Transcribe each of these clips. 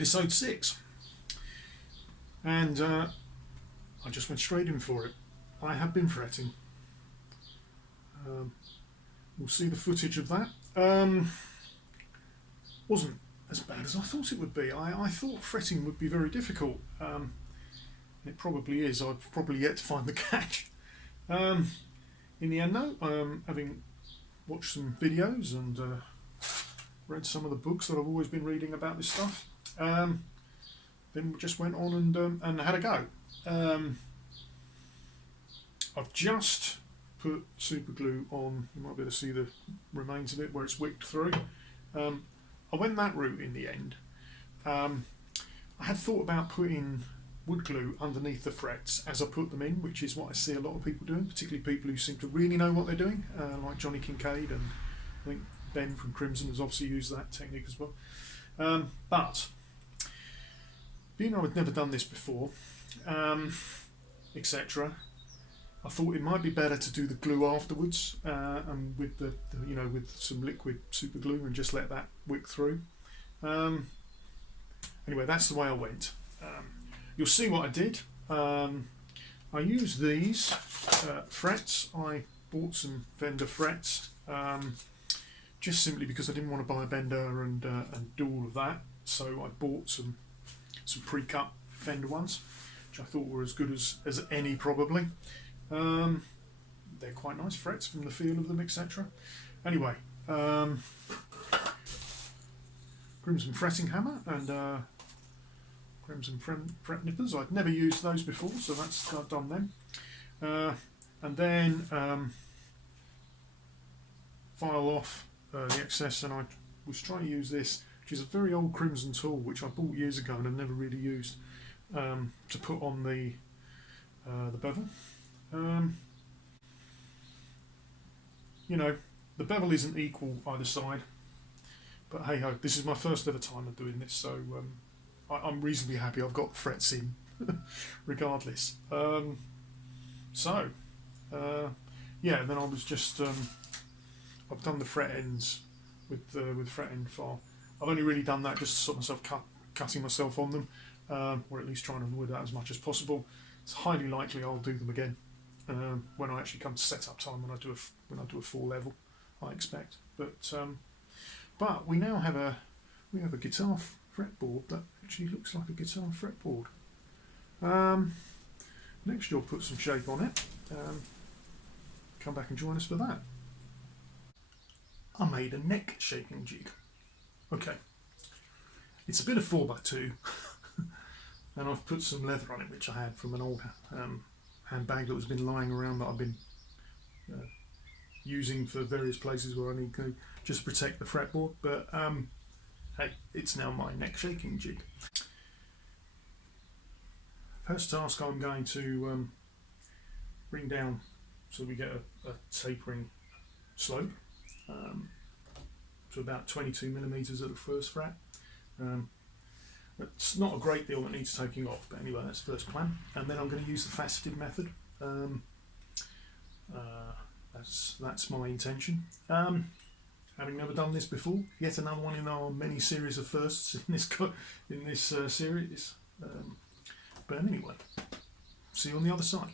episode 6, and I just went straight in for it. I have been fretting. You'll see the footage of that. Wasn't as bad as I thought it would be. I thought fretting would be very difficult. It probably is. I've probably yet to find the catch. In the end though, having watched some videos and read some of the books that I've always been reading about this stuff, then we just went on and had a go. I've just put super glue on. You might be able to see the remains of it where it's wicked through. I went that route in the end. I had thought about putting wood glue underneath the frets as I put them in, which is what I see a lot of people doing, particularly people who seem to really know what they're doing, like Johnny Kincaid, and I think Ben from Crimson has obviously used that technique as well. But being I'd never done this before, etc., I thought it might be better to do the glue afterwards, and with the with some liquid super glue, and just let that wick through. Anyway, that's the way I went. You'll see what I did. I used these frets. I bought some Fender frets, just simply because I didn't want to buy a bender and do all of that. So I bought some pre-cut Fender ones, which I thought were as good as any probably. They're quite nice frets from the feel of them, etc. Anyway, Crimson fretting hammer and Crimson fret nippers. I'd never used those before, so I've done them. And then file off the excess, and I was trying to use this, which is a very old Crimson tool, which I bought years ago and I've never really used, to put on the bevel. The bevel isn't equal either side, but hey ho, this is my first ever time of doing this, so I'm reasonably happy I've got frets in regardless. Yeah, then I was just I've done the fret ends with fret end file. I've only really done that just to stop myself cutting myself on them, or at least trying to avoid that as much as possible. It's highly likely I'll do them again when I actually come to setup time, when I do a full level, I expect. But we now have a guitar fretboard that actually looks like a guitar fretboard. Next you'll put some shape on it. Come back and join us for that. I made a neck shaping jig. Okay, it's a bit of 4x2 and I've put some leather on it, which I had from an old handbag that has been lying around, that I've been using for various places where I need to just protect the fretboard. But hey, it's now my neck shaking jig. First task, I'm going to bring down so we get a tapering slope to about 22mm at the first fret. It's not a great deal that needs taking off, but anyway, that's the first plan. And then I'm going to use the faceted method. That's my intention. Having never done this before, yet another one in our many series of firsts in this series. But anyway, see you on the other side.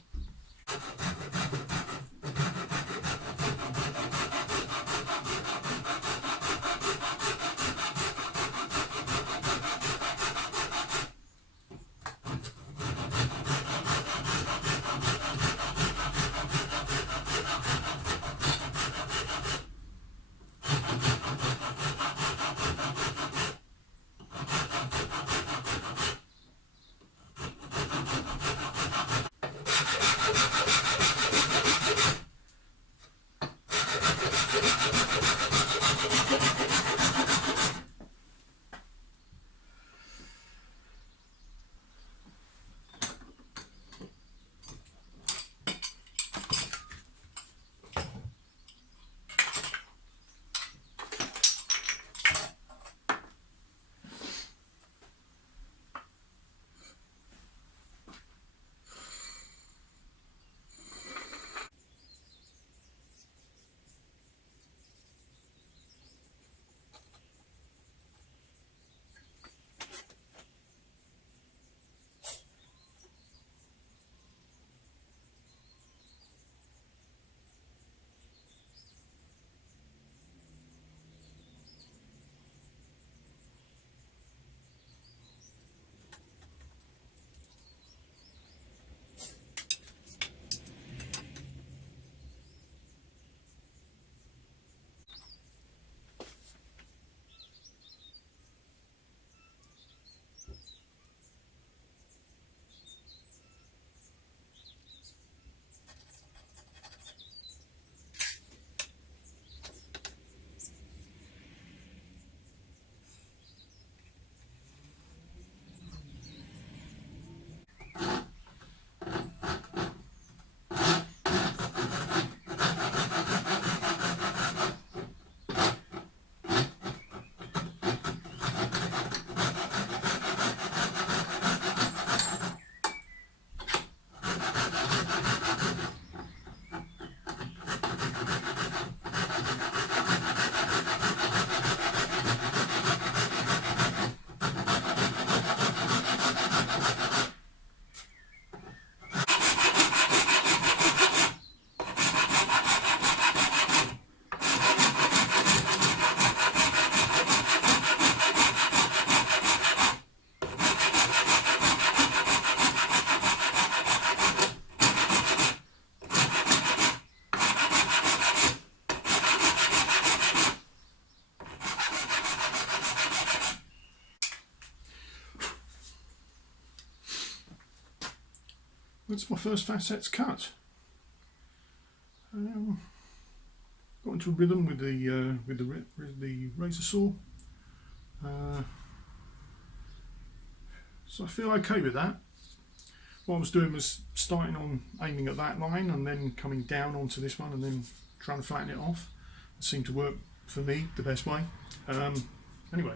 that's my first facets cut. Got into a rhythm with the razor saw, so I feel okay with that. What I was doing was starting on aiming at that line and then coming down onto this one and then trying to flatten it off. It seemed to work for me the best way. Anyway,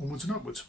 onwards and upwards.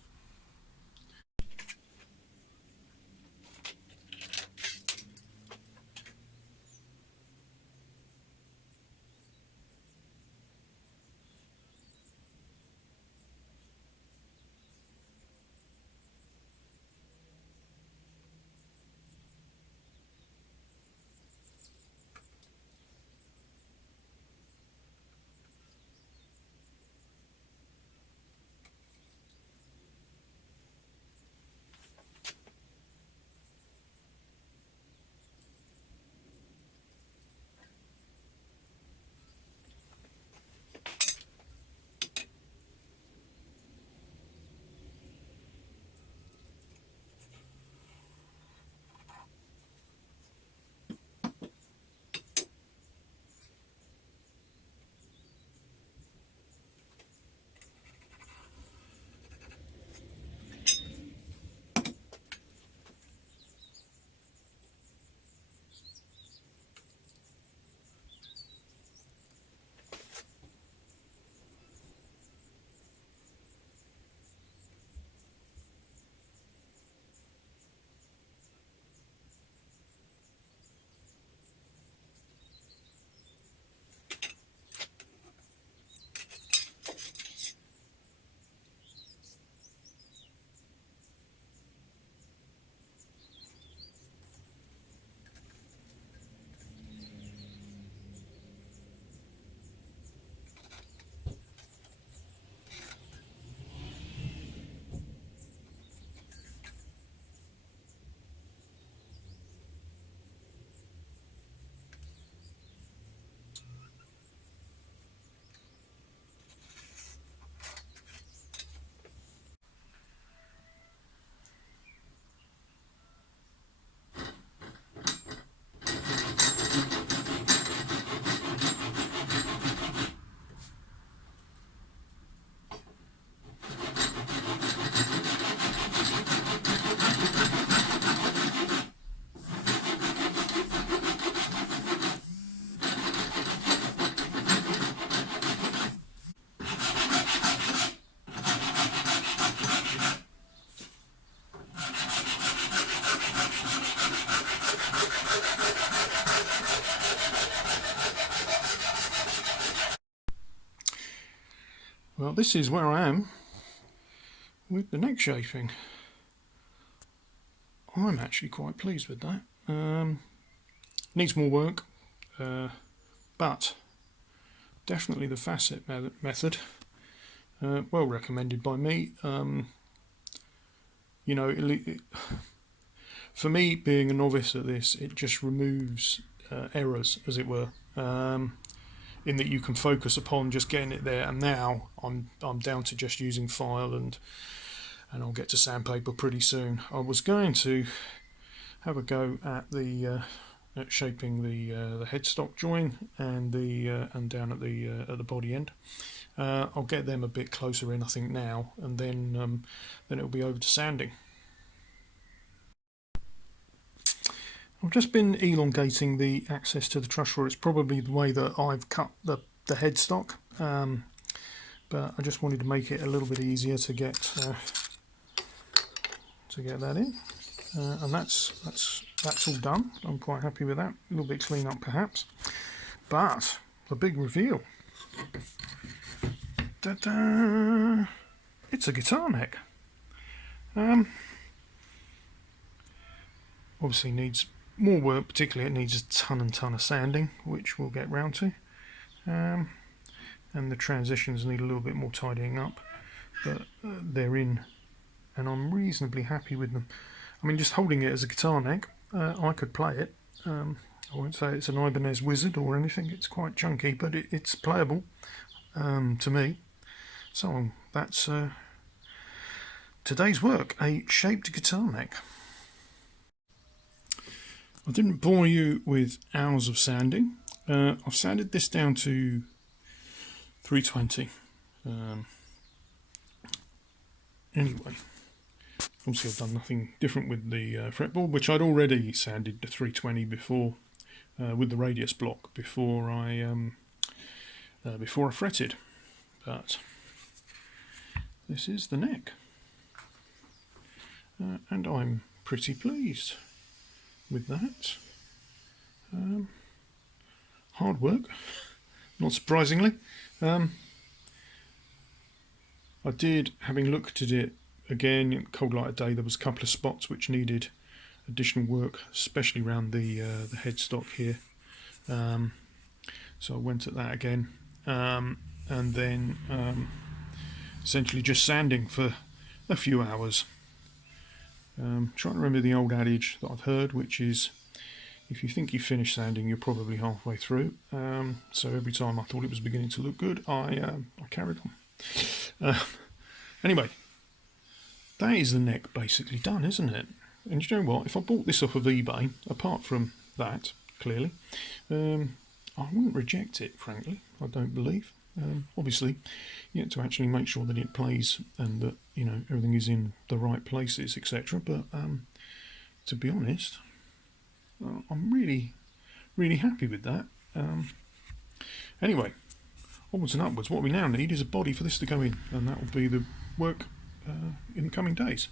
Well, this is where I am with the neck shaping. I'm actually quite pleased with that. Needs more work, but definitely the facet method, well recommended by me. You know, for me, being a novice at this, it just removes errors, as it were. In that you can focus upon just getting it there, and now I'm down to just using file, and I'll get to sandpaper pretty soon. I was going to have a go at the at shaping the headstock join and down at the body end. I'll get them a bit closer in, I think, now, and then it'll be over to sanding. I've just been elongating the access to the truss rod. It's probably the way that I've cut the headstock, but I just wanted to make it a little bit easier to get that in, and that's all done. I'm quite happy with that. A little bit clean up perhaps, but the big reveal. Ta-da! It's a guitar neck. Obviously needs more work, particularly it needs a ton and ton of sanding, which we'll get round to, and the transitions need a little bit more tidying up, but they're in and I'm reasonably happy with them. I mean, just holding it as a guitar neck, I could play it. I won't say it's an Ibanez Wizard or anything, it's quite chunky, but it's playable to me. So that's today's work, a shaped guitar neck. I didn't bore you with hours of sanding. I've sanded this down to 320. Anyway, obviously I've done nothing different with the fretboard, which I'd already sanded to 320 before with the radius block before I fretted. But this is the neck, and I'm pretty pleased with that. Hard work, not surprisingly. I did, having looked at it again, cold light of day, there was a couple of spots which needed additional work, especially around the headstock here. So I went at that again, and then essentially just sanding for a few hours. Trying to remember the old adage that I've heard, which is, if you think you've finished sanding, you're probably halfway through. So every time I thought it was beginning to look good, I carried on. Anyway, that is the neck basically done, isn't it? And you know what? If I bought this off of eBay, apart from that, clearly, I wouldn't reject it, frankly. I don't believe. Obviously, you have to actually make sure that it plays and that, you know, everything is in the right places, etc. But to be honest, I'm really, really happy with that. Anyway, onwards and upwards. What we now need is a body for this to go in, and that will be the work in the coming days.